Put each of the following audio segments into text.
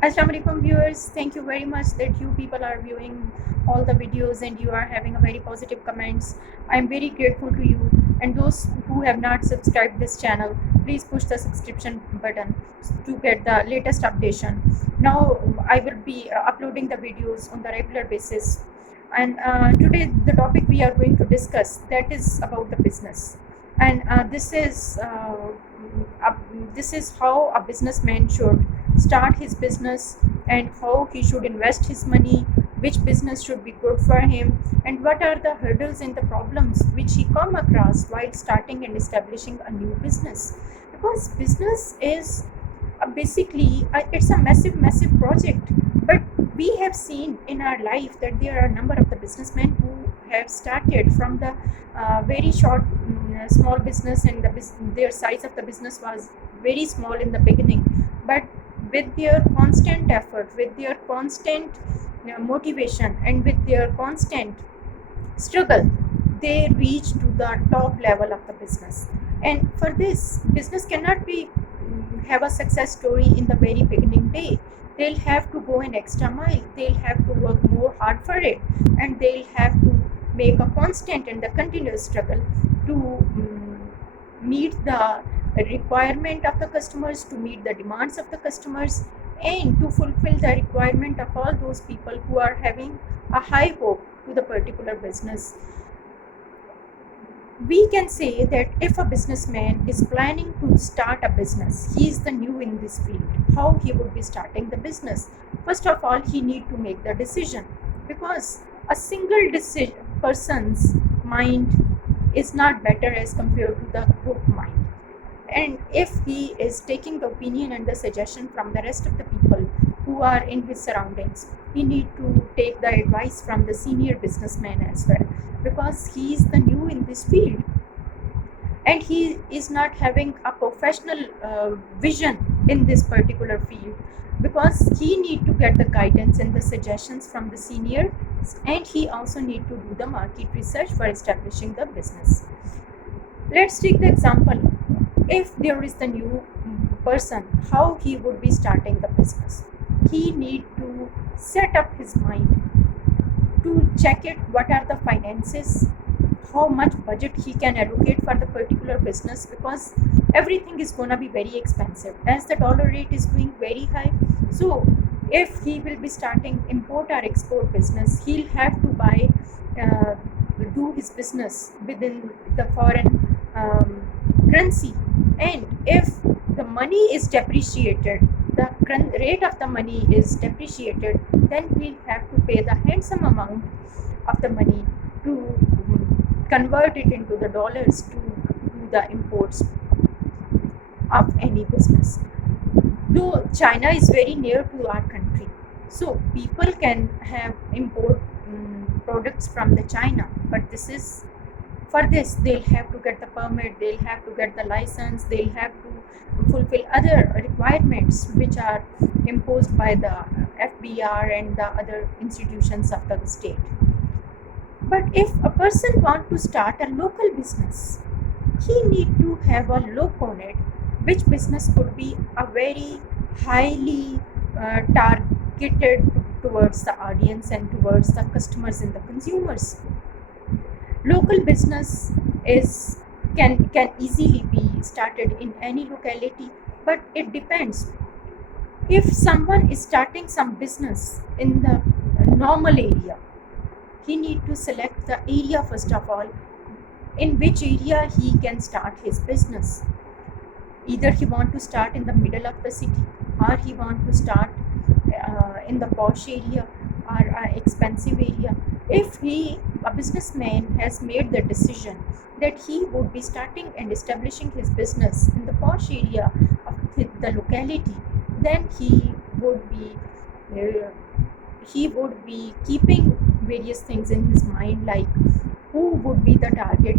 Assalamu alaikum viewers, thank you very much that you people are viewing all the videos and you are having a very positive comments. I am very grateful to you, and those who have not subscribed this channel, please push the subscription button to get the latest updation. Now I will be uploading the videos on the regular basis, and today the topic we are going to discuss, that is about the business. And uh, this is how a businessman should start his business, and how he should invest his money, which business should be good for him, and what are the hurdles and the problems which he come across while starting and establishing a new business. Because business is basically it's a massive project. But we have seen in our life that there are a number of the businessmen who have started from the very short small business, and their size of the business was very small in the beginning. But with their constant effort, with their constant motivation, and with their constant struggle, they reach to the top level of the business. And for this, business cannot be have a success story in the very beginning day. They'll have to go an extra mile, they'll have to work more hard for it, and they'll have to make a constant and the continuous struggle to meet the requirement of the customers, to meet the demands of the customers, and to fulfill the requirement of all those people who are having a high hope to the particular business. We can say that if a businessman is planning to start a business, he is the new in this field, how he would be starting the business. First of all, he need to make the decision, because a single decision person's mind is not better as compared to the group mind. And if he is taking the opinion and the suggestion from the rest of the people who are in his surroundings, he need to take the advice from the senior businessman as well, because he is the new in this field, and he is not having a professional vision in this particular field, because he need to get the guidance and the suggestions from the senior, and he also need to do the market research for establishing the business. Let's take the example, if there is the new person, how he would be starting the business. He need to set up his mind to check it, what are the finances, how much budget he can allocate for the particular business, because everything is going to be very expensive as the dollar rate is going very high. So if he will be starting import or export business, he'll have to buy uh, do his business within the foreign currency. And if the money is depreciated, the rate of the money is depreciated, then we'll have to pay the handsome amount of the money to convert it into the dollars to do the imports of any business. Though China is very near to our country, so people can have import products from the China, but this is for this they'll have to get the permit, they'll have to get the license, they'll have to fulfill other requirements which are imposed by the FBR and the other institutions of the state. But if a person want to start a local business, he need to have a look on it, which business could be a very highly targeted towards the audience and towards the customers and the consumers. Local business is can easily be started in any locality, but it depends. If someone is starting some business in the normal area, he need to select the area first of all, in which area he can start his business. Either he want to start in the middle of the city, or he want to start in the posh area or expensive area. If he a businessman has made the decision that he would be starting and establishing his business in the posh area of the locality, then uh, he would be keeping various things in his mind, like who would be the target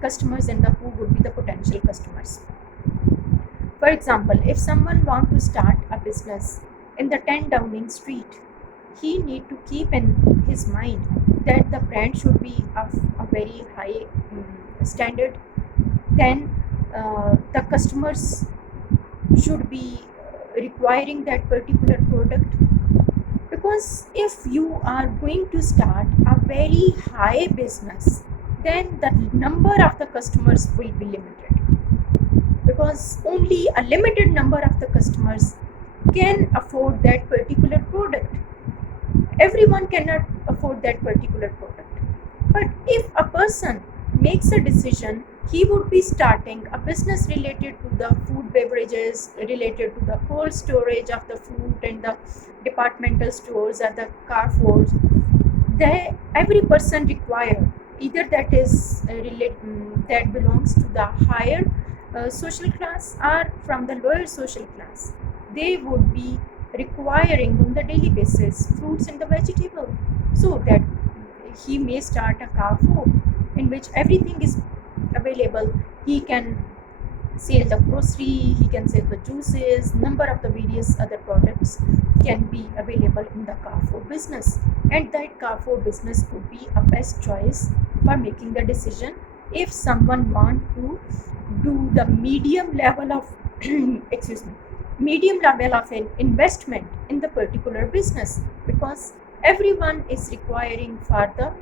customers and who would be the potential customers. For example, if someone want to start a business in the 10 Downing Street, he need to keep in his mind that the brand should be of a very high standard. Then the customers should be requiring that particular product? Because if you are going to start a very high business, then the number of the customers will be limited, because only a limited number of the customers can afford that particular product. Everyone cannot afford that particular product. But if a person makes a decision, he would be starting a business related to the food beverages, related to the cold storage of the food and the departmental stores or the Carrefours. They, every person require, either that is that belongs to the higher social class or from the lower social class, they would be requiring on the daily basis fruits and the vegetable. So that he may start a Carrefour in which everything is available. He can sell the grocery, he can sell the juices, number of the various other products can be available in the Carrefour business. And that Carrefour business could be a best choice for making the decision if someone want to do the medium level of excuse me, medium level of an investment in the particular business, because everyone is requiring for the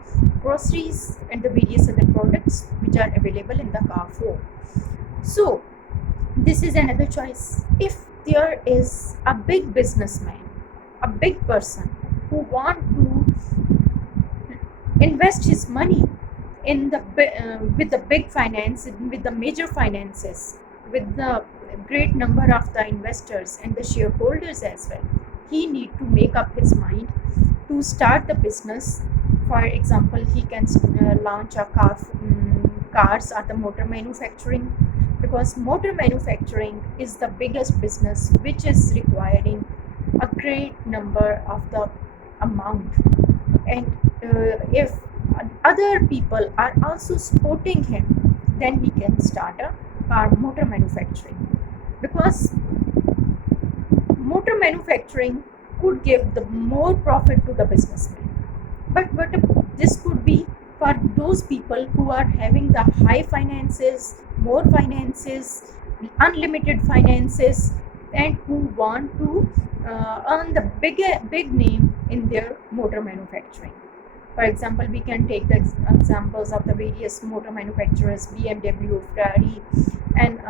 groceries and the various other products which are available in the Carrefour. So this is another choice. If there is a big businessman, a big person who want to invest his money in the with the big finance, with the major finances, with the great number of the investors and the shareholders as well, he need to make up his mind to start the business. For example, he can launch a cars or the motor manufacturing, because motor manufacturing is the biggest business which is requiring a great number of the amount. And if other people are also supporting him, then he can start a car motor manufacturing, because motor manufacturing could give the more profit to the businessman. But this could be for those people who are having the high finances, more finances, unlimited finances, and who want to earn the big name in their motor manufacturing. For example, we can take the examples of the various motor manufacturers: BMW, Ferrari, and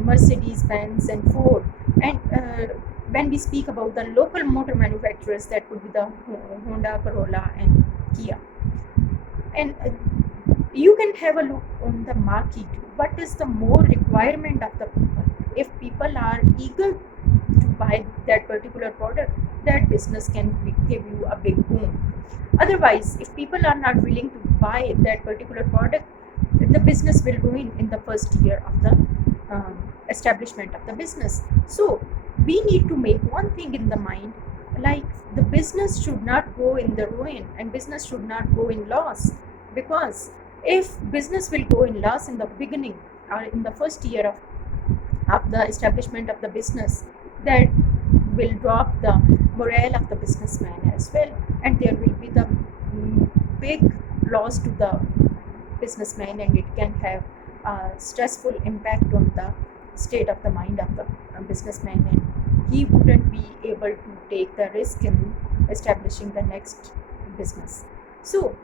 Mercedes Benz and Ford. And when we speak about the local motor manufacturers, that would be the Honda, Corolla, and Kia. And you can have a look on the market. What is the more requirement of the people? If people are eager to buy that particular product, that business can give you a big boom. Otherwise, if people are not willing to buy that particular product, the business will ruin in the first year of the establishment of the business. So we need to make one thing in the mind, like the business should not go in the ruin and business should not go in loss. Because if business will go in loss in the beginning or in the first year of the establishment of the business, that will drop the morale of the businessman as well, and there will be the big loss to the businessman, and it can have a stressful impact on the state of the mind of the businessman, and he wouldn't be able to take the risk in establishing the next business. So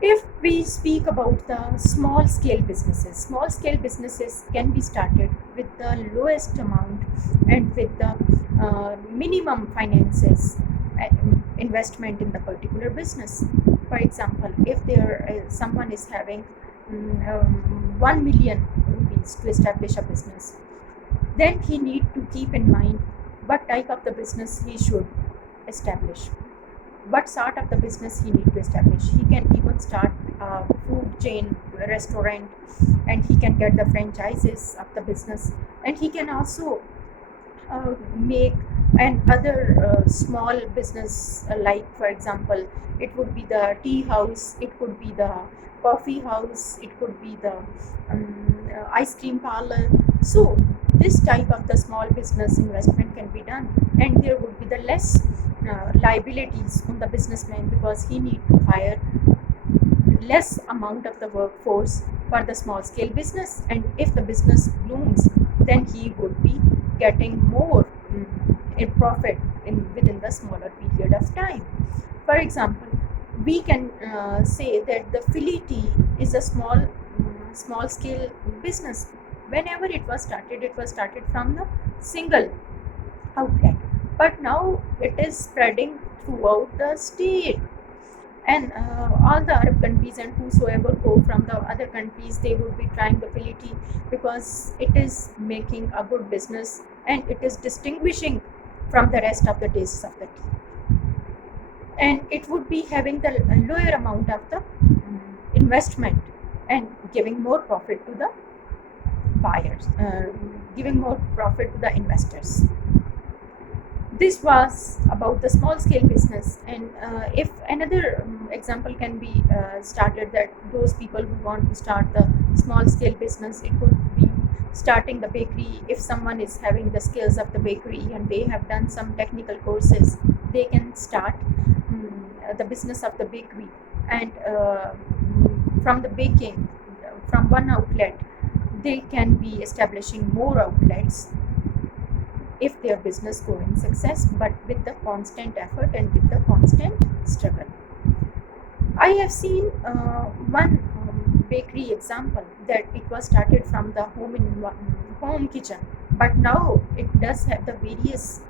if we speak about the small scale businesses can be started with the lowest amount and with the minimum finances investment in the particular business. For example, if there someone is having 1 million rupees to establish a business, then he need to keep in mind what type of the business he should establish, what sort of the business he need to establish. He can even start a food chain restaurant, and he can get the franchises of the business, and he can also make and other small business, like for example, it would be the tea house, it could be the coffee house, it could be the ice cream parlor. So this type of the small business investment can be done, and there would be the less liabilities on the businessman, because he need to hire less amount of the workforce for the small scale business. And if the business blooms, then he would be getting more in profit within the smaller period of time. For example, we can say that the Philly tea is a small scale business. Whenever it was started from the single outlet, but now it is spreading throughout the state. And all the Arab countries and whosoever go from the other countries, they would be trying the Philly tea because it is making a good business and it is distinguishing from the rest of the tastes of the tea, and it would be having the lower amount of the investment and giving more profit to the buyers, giving more profit to the investors. This was about the small scale business. And if another example can be started, that those people who want to start the small scale business, it could be starting the bakery. If someone is having the skills of the bakery and they have done some technical courses, they can start the business of the bakery. And from the baking, from one outlet, they can be establishing more outlets if their business go in success, but with the constant effort and with the constant struggle. I have seen one bakery example that it was started from the home kitchen, but now it does have the various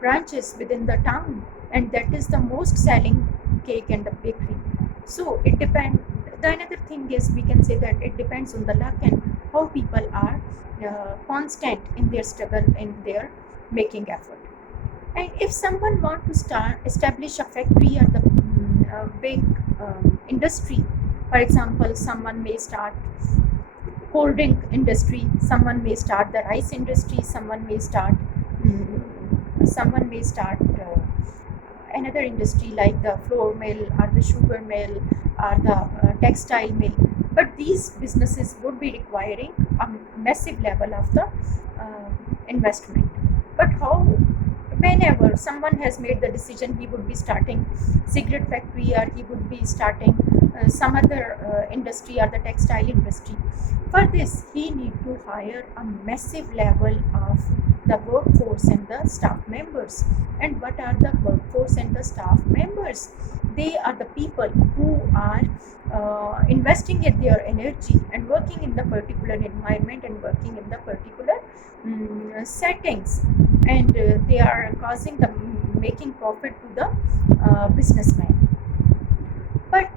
branches within the town, and that is the most selling cake and the bakery. So it depends. The another thing is, we can say that it depends on the luck and how people are constant in their struggle, in their making effort. And if someone want to start establish a factory or the big industry, for example, someone may start cold drink industry, someone may start the rice industry, someone may start another industry like the flour mill or the sugar mill or the textile mill. But these businesses would be requiring a massive level of the investment. But how, whenever someone has made the decision he would be starting cigarette factory, or he would be starting some other industry or the textile industry, for this he need to hire a massive level of the workforce and the staff members. And what are the workforce and the staff members? They are the people who are investing in their energy and working in the particular environment and working in the particular settings, and they are causing the making profit to the businessman. But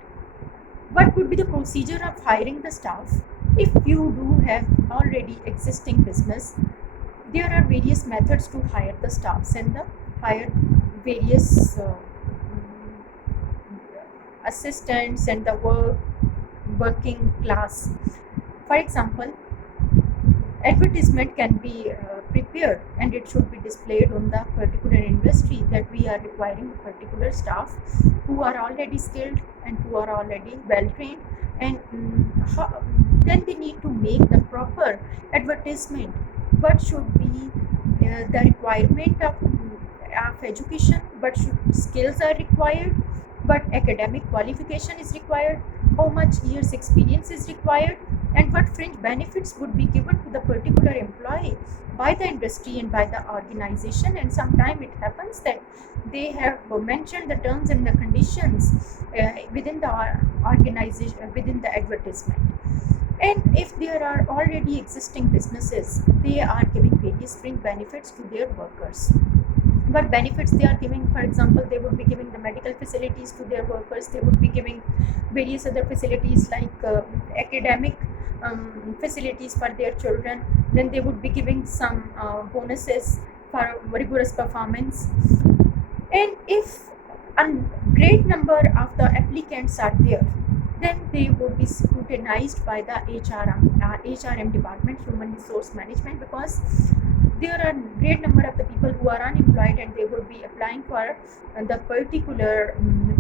what would be the procedure of hiring the staff? If you do have already existing business, there are various methods to hire the staffs and the hire various assistants and the working class. For example, advertisement can be prepared and it should be displayed on the particular industry that we are requiring particular staff who are already skilled and who are already well trained. And then they need to make the proper advertisement. What should be the requirement of education, what skills are required, what academic qualification is required, how much years experience is required, and what fringe benefits would be given to the particular employee by the industry and by the organization. And sometimes it happens that they have mentioned the terms and the conditions within the organization, within the advertisement. And if there are already existing businesses, they are giving various fringe benefits to their workers. What benefits they are giving? For example, they would be giving the medical facilities to their workers, they would be giving various other facilities like academic facilities for their children. Then they would be giving some bonuses for rigorous performance. And if a great number of the applicants are there, then they would be scrutinized by the HRM department, human resource management, because there are great number of the people who are unemployed and they would be applying for the particular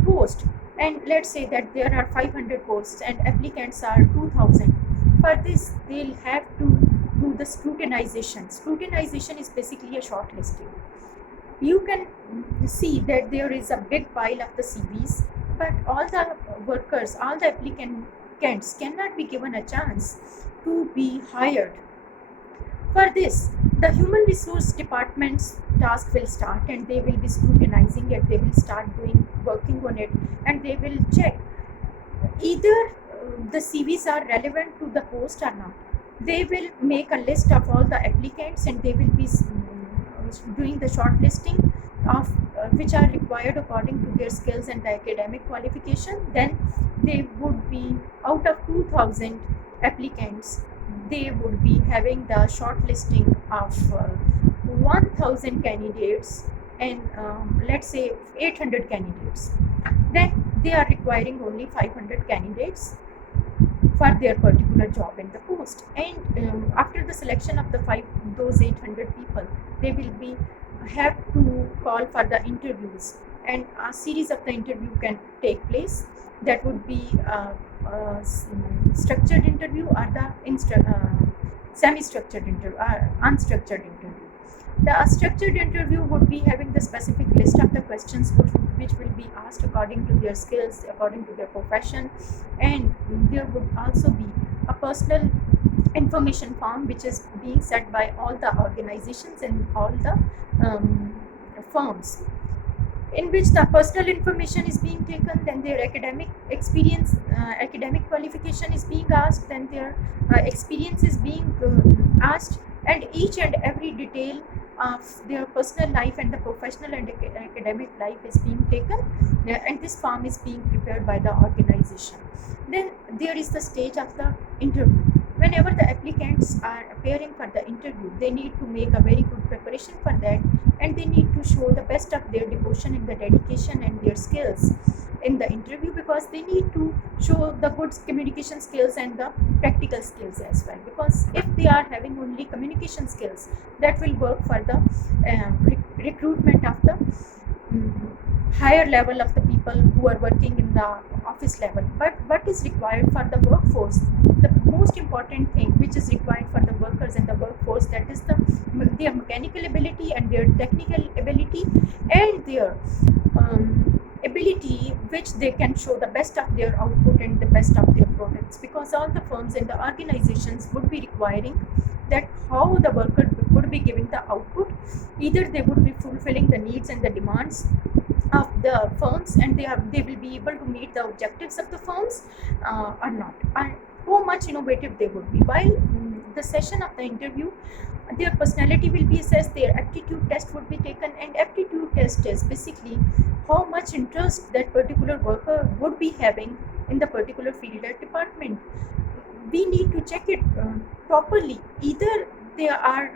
post. And let's say that there are 500 posts and applicants are 2000. For this, they'll have to do the scrutinization. Scrutinization is basically a shortlisting. You can see that there is a big pile of the CVs, but all the workers, all the applicants cannot be given a chance to be hired. For this, the human resource department's task will start, and they will be scrutinizing it, they will start working on it, and they will check either the CVs are relevant to the post or not. They will make a list of all the applicants, and they will be doing the shortlisting of which are required according to their skills and the academic qualification. Then they would be, out of 2000 applicants, they would be having the shortlisting of 1000 candidates, and let's say 800 candidates. Then they are requiring only 500 candidates for their particular job in the post. And after the selection of those 800 people, they will be have to call for the interviews, and a series of the interview can take place. That would be structured interview, or the semi-structured interview, or unstructured interview. The structured interview would be having the specific list of the questions which will be asked according to their skills, according to their profession, and there would also be a personal information form which is being set by all the organizations and all the firms, in which the personal information is being taken, then their academic experience, academic qualification is being asked, then their experience is being asked, and each and every detail of their personal life and the professional and academic life is being taken, and this form is being prepared by the organization. Then there is the stage of the interview. Whenever the applicants are appearing for the interview, they need to make a very good preparation for that, and they need to show the best of their devotion and the dedication and their skills in the interview, because they need to show the good communication skills and the practical skills as well. Because if they are having only communication skills, that will work for the recruitment of the higher level of the people who are working in the office level. But what is required for the workforce, the most important thing which is required for the workers and the workforce, that is their mechanical ability and their technical ability, and their ability which they can show the best of their output and the best of their products. Because all the firms and the organizations would be requiring that how the worker would be giving the output, either they would be fulfilling the needs and the demands of the firms, and they will be able to meet the objectives of the firms or not, and how much innovative they would be. While the session of the interview, their personality will be assessed, their aptitude test would be taken, and aptitude test is basically how much interest that particular worker would be having in the particular field or department. We need to check it properly. Either they are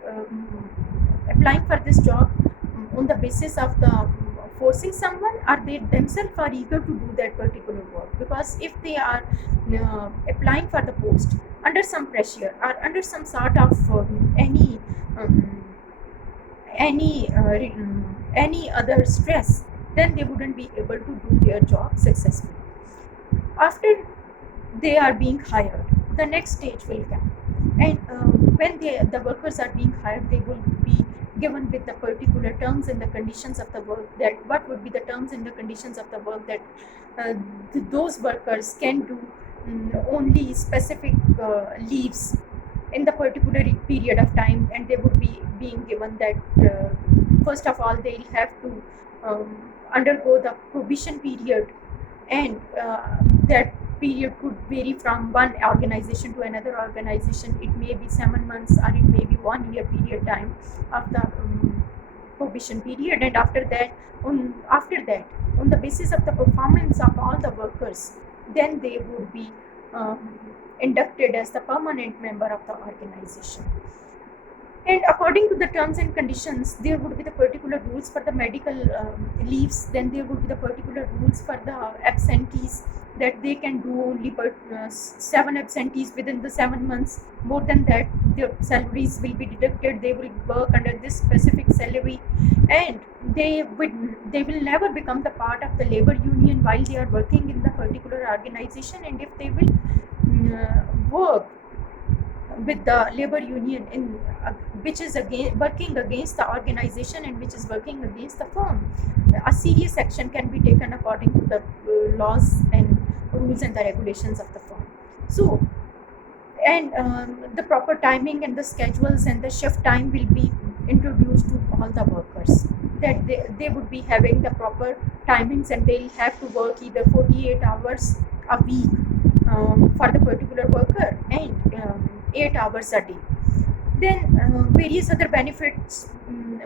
applying for this job on the basis of the forcing someone, or they themselves are eager to do that particular work. Because if they are applying for the post under some pressure or under some sort of um, any other stress, then they wouldn't be able to do their job successfully. After they are being hired, the next stage will come, and when the workers are being hired, they will be given with the particular terms and the conditions of the work, that what would be the terms and the conditions of the work, that those workers can do only specific leaves in the particular period of time, and they would be being given that first of all they'll have to undergo the probation period, and that period could vary from one organization to another organization. It may be 7 months, or it may be 1 year period time of the probation period. And after that, on the basis of the performance of all the workers, then they would be inducted as the permanent member of the organization. And according to the terms and conditions, there would be the particular rules for the medical leaves. Then there would be the particular rules for the absentees, that they can do only 7 absentees within the 7 months. More than that, their salaries will be deducted. They will work under this specific salary, and they will never become the part of the labor union while they are working in the particular organization. And if they will work with the labor union in which is again working against the organization and which is working against the firm, a serious action can be taken according to the laws and rules and the regulations of the firm. So and the proper timing and the schedules and the shift time will be introduced to all the workers, that they would be having the proper timings, and they'll have to work either 48 hours a week for the particular worker, and 8 hours a day. Then various other benefits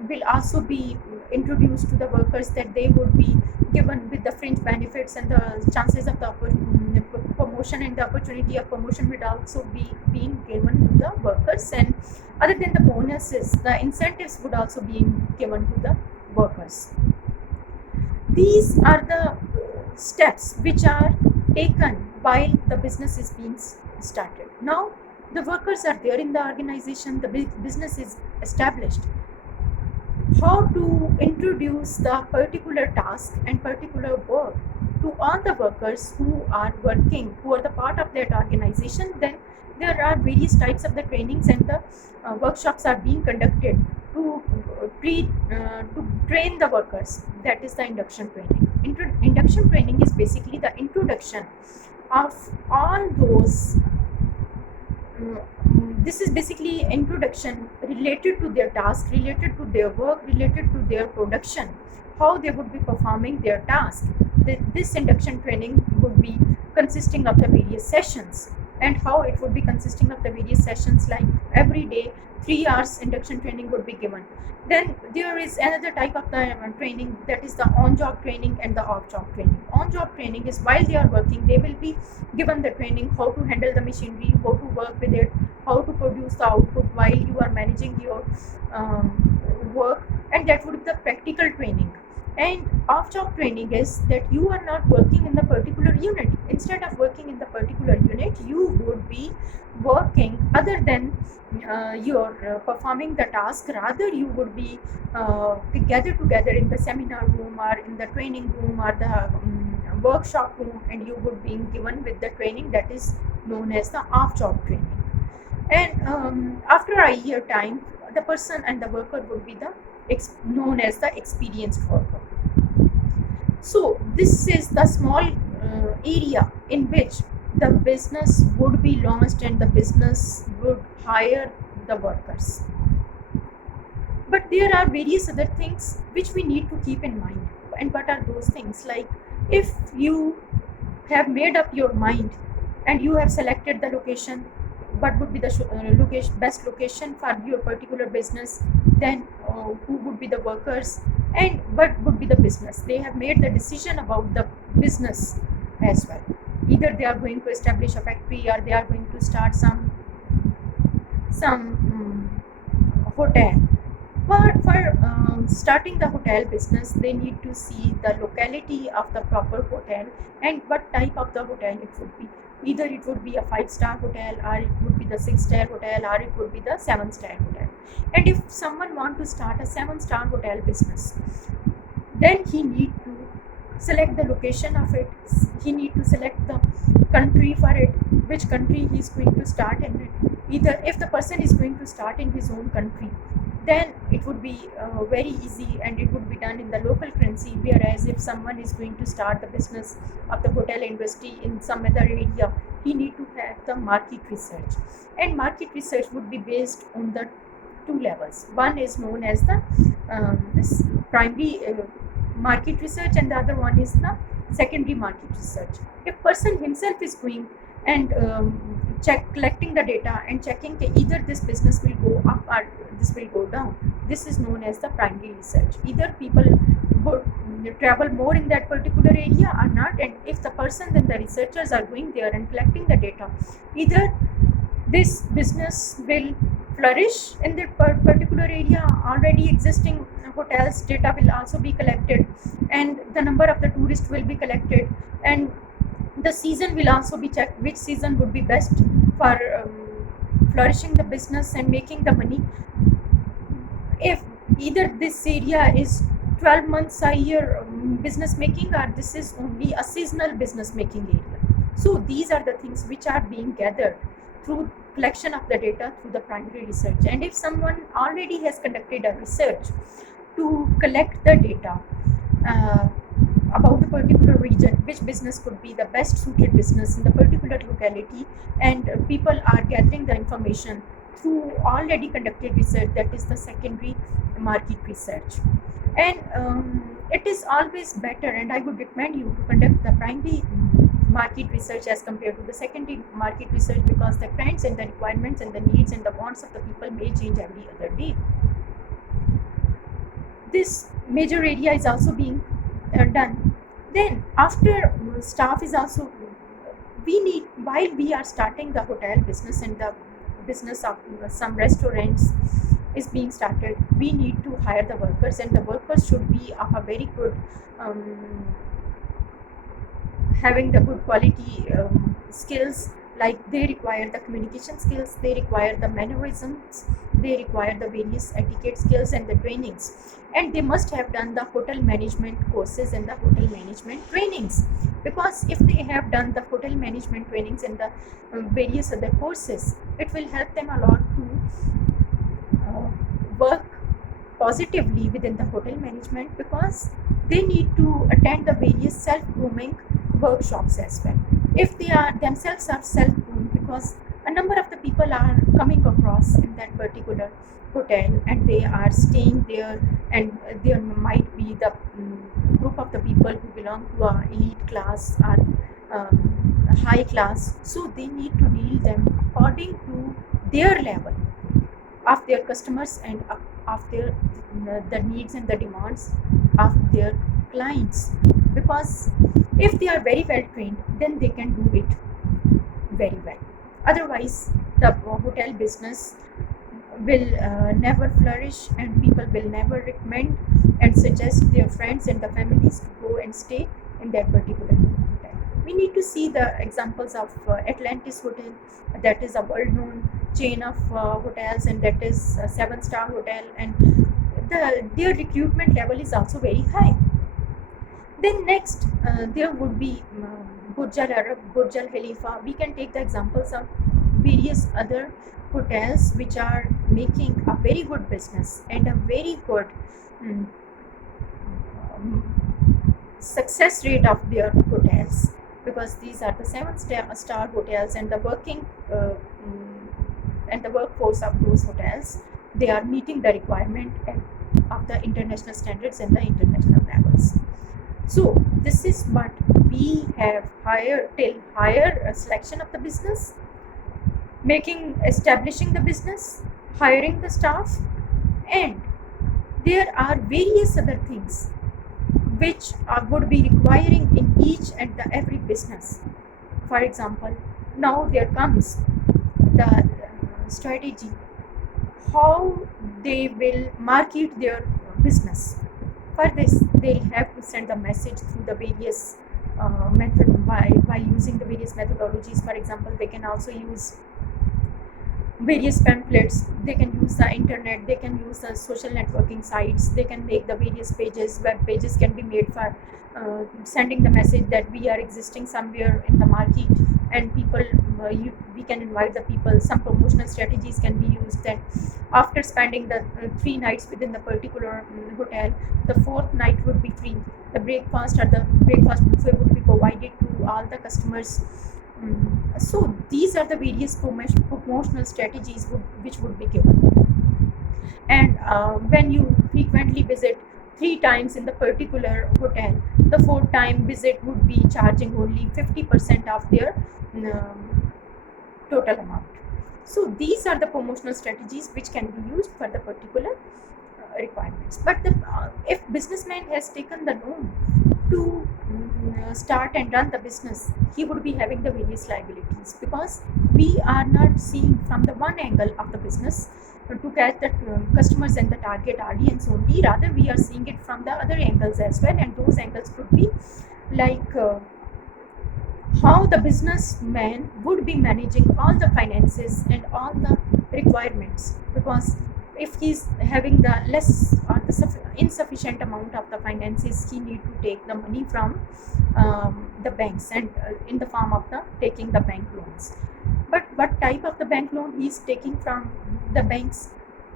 will also be introduced to the workers, that they would be given with the fringe benefits, and the chances of the promotion and the opportunity of promotion would also be being given to the workers. And other than the bonuses, the incentives would also be given to the workers. These are the steps which are taken while the business is being started. Now the workers are there in the organization, the business is established. How to introduce the particular task and particular work to all the workers who are working, who are the part of that organization. Then there are various types of the trainings, and the workshops are being conducted to to train the workers. That is the induction training. Induction training is basically the introduction of all those this is basically introduction related to their task, related to their work, related to their production, how they would be performing their task. This induction training would be consisting of the various sessions, and how it would be consisting of the various sessions, like every day 3 hours induction training would be given. Then there is another type of the training, that is the on-job training and the off-job training. On-job training is while they are working, they will be given the training how to handle the machinery, how to work with it, how to produce the output while you are managing your work, and that would be the practical training. And off-job training is that you are not working in the particular unit. Instead of working in the particular unit, you would be working other than your performing the task. Rather, you would be gathered together in the seminar room, or in the training room, or the workshop room, and you would be given with the training that is known as the off-job training. And after a year time, the person and the worker would be the known as the experienced worker. So this is the small area in which the business would be launched, and the business would hire the workers. But there are various other things which we need to keep in mind. And what are those things? Like, if you have made up your mind and you have selected the location, what would be the best location for your particular business, then who would be the workers, and what would be the business. They have made the decision about the business as well. Either they are going to establish a factory, or they are going to start some hotel. For starting the hotel business, they need to see the locality of the proper hotel, and what type of the hotel it would be. Either it would be a 5-star hotel, or it would be the 6-star hotel, or it would be the 7-star hotel. And if someone want to start a 7-star hotel business, then he need to select the location of it. He need to select the country for it, which country he is going to start in it. Either if the person is going to start in his own country, then it would be very easy, and it would be done in the local currency. Whereas if someone is going to start the business of the hotel industry in some other area, he need to have the market research. And market research would be based on the 2 levels. One is known as the primary market research, and the other one is the secondary market research. If person himself is going and collecting the data and checking either this business will go up or this will go down, this is known as the primary research. Either people would travel more in that particular area or not, and if the person, then the researchers are going there and collecting the data, either this business will flourish in that particular area. Already existing hotels data will also be collected, and the number of the tourists will be collected, and the season will also be checked, which season would be best for flourishing the business and making the money. If either this area is 12 months a year business making, or this is only a seasonal business making area. So these are the things which are being gathered through collection of the data through the primary research. And if someone already has conducted a research to collect the data about the particular region, which business could be the best suited business in the particular locality, and people are gathering the information through already conducted research, that is the secondary market research. And it is always better, and I would recommend you to conduct the primary market research as compared to the secondary market research, because the trends and the requirements and the needs and the wants of the people may change every other day. This major area is also being done. Then after staff is also, we need, while we are starting the hotel business and the business of some restaurants is being started, we need to hire the workers, and the workers should be of a very good having the good quality skills, like they require the communication skills, they require the mannerisms, they require the various etiquette skills and the trainings, and they must have done the hotel management courses and the hotel management trainings, because if they have done the hotel management trainings and the various other courses, it will help them a lot to work positively within the hotel management, because they need to attend the various self-grooming workshops as well. If they are themselves are self-groomed, because a number of the people are coming across in that particular hotel and they are staying there, and there might be the group of the people who belong to a elite class or high class, so they need to deal them according to their level of their customers and of their the needs and the demands of their clients, because if they are very well trained, then they can do it very well. Otherwise the hotel business will never flourish, and people will never recommend and suggest their friends and the families to go and stay in that particular hotel. We need to see the examples of Atlantis Hotel, that is a world-known chain of hotels, and that is a seven-star hotel, and their recruitment level is also very high. Then next, there would be Burj Al Arab, Burj Al Khalifa. We can take the examples of various other hotels which are making a very good business and a very good mm, success rate of their hotels, because these are the seven-star hotels, and the working and the workforce of those hotels, they are meeting the requirement of the international standards and the international levels. So this is what we have higher till higher selection of the business, establishing the business, hiring the staff, and there are various other things which would be requiring in each and the every business. For example, now there comes the strategy, how they will market their business. For this, they'll have to send a message through the various method by using the various methodologies. For example, they can also use various pamphlets, they can use the internet, they can use the social networking sites, they can make the various pages, web pages can be made for sending the message that we are existing somewhere in the market, and people we can invite the people. Some promotional strategies can be used, that after spending the 3 nights within the particular hotel, the fourth night would be free, the breakfast or the breakfast buffet would be provided to all the customers. So these are the various promotional strategies which would be given. And when you frequently visit 3 times in the particular hotel, the fourth time visit would be charging only 50% of their um, total amount. So these are the promotional strategies which can be used for the particular requirements. But if businessman has taken the loan to start and run the business, he would be having the various liabilities, because we are not seeing from the one angle of the business to catch the customers and the target audience only, rather we are seeing it from the other angles as well, and those angles could be like how the businessman would be managing all the finances and all the requirements, because if he's having the less or the insufficient amount of the finances, he need to take the money from the banks, and in the form of the taking the bank loans. But what type of the bank loan he is taking from the banks?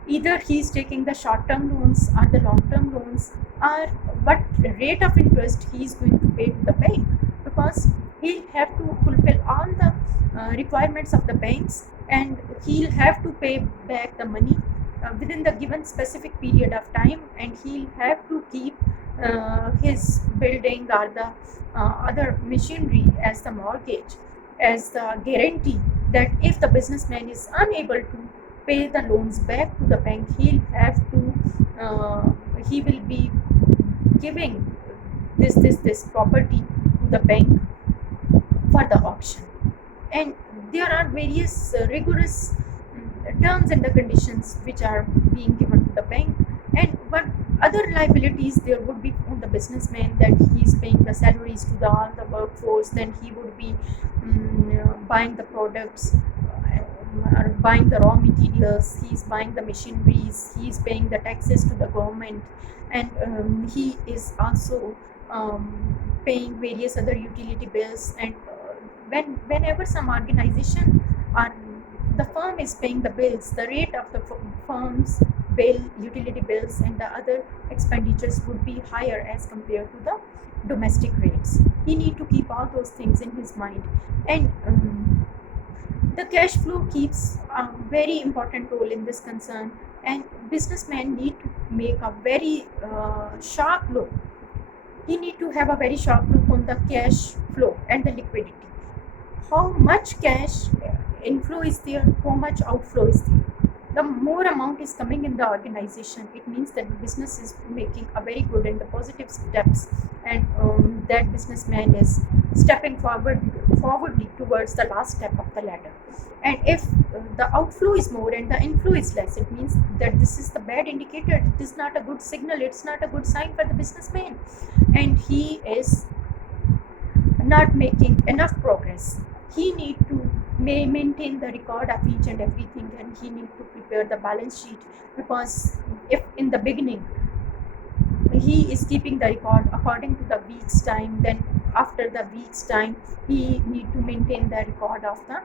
Either he is taking the short term loans or the long term loans, or what rate of interest he is going to pay to the bank, because he'll have to fulfill all the requirements of the banks, and he'll have to pay back the money within the given specific period of time, and he'll have to keep his building or the other machinery as the mortgage, as the guarantee that if the businessman is unable to pay the loans back to the bank, he will be giving this property to the bank for the auction. And there are various rigorous terms and the conditions which are being given to the bank. And what other liabilities there would be on the businessman, that he is paying the salaries to all the workforce, then he would be buying the products, or buying the raw materials, he is buying the machineries, he is paying the taxes to the government, and he is also paying various other utility bills. And whenever some organization or the firm is paying the bills, the rate of the firm's bill, utility bills, and the other expenditures would be higher as compared to the domestic rates. He need to keep all those things in his mind. And the cash flow keeps a very important role in this concern, and businessmen need to make a very sharp look. He need to have a very sharp look on the cash flow and the liquidity. How much cash inflow is there, how much outflow is there. The more amount is coming in the organization, it means that the business is making a very good and the positive steps, and that businessman is stepping forwardly towards the last step of the ladder. And if the outflow is more and the inflow is less, it means that this is the bad indicator. It is not a good signal, it's not a good sign for the businessman, and he is not making enough progress. He need to maintain the record of each and everything, and he need to prepare the balance sheet, because if in the beginning he is keeping the record according to the week's time, then after the week's time he need to maintain the record of the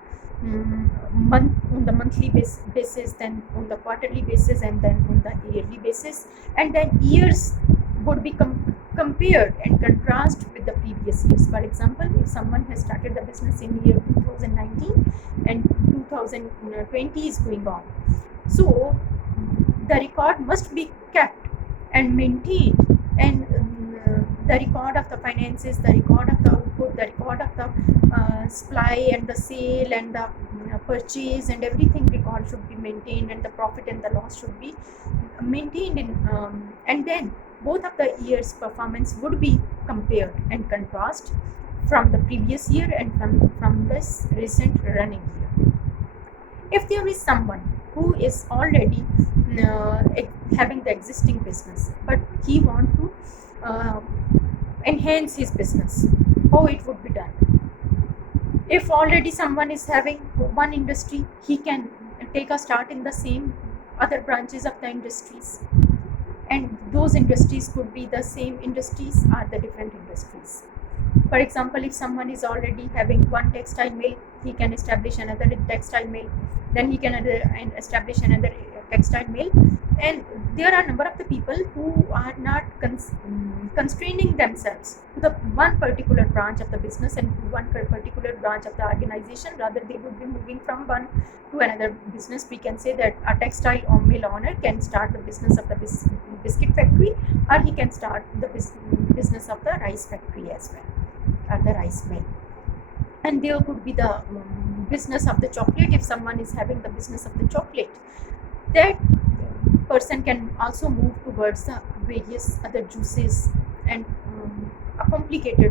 month, on the monthly basis, then on the quarterly basis, and then on the yearly basis. And then years would be compared and contrast with the previous years. For example, if someone has started the business in year 2019 and 2020 is going on, so the record must be kept and maintained, and the record of the finances, the record of the output, the record of the supply and the sale and the purchase and everything record should be maintained, and the profit and the loss should be maintained in, and then both of the years' performance would be compared and contrast from the previous year and from this recent running year. If there is someone who is already having the existing business, but he want to enhance his business, how it would be done? If already someone is having one industry, he can take a start in the same other branches of the industries, and those industries could be the same industries or the different industries. For example, if someone is already having one textile mill, he can establish another textile mill, then he can establish another textile mill. And there are a number of the people who are not constraining themselves to the one particular branch of the business and to one particular branch of the organization. Rather, they would be moving from one to another business. We can say that a textile or mill owner can start the business of the biscuit factory, or he can start the business of the rice factory as well, or the rice mill. And there could be the business of the chocolate. If someone is having the business of the chocolate, that person can also move towards the various other juices and a complicated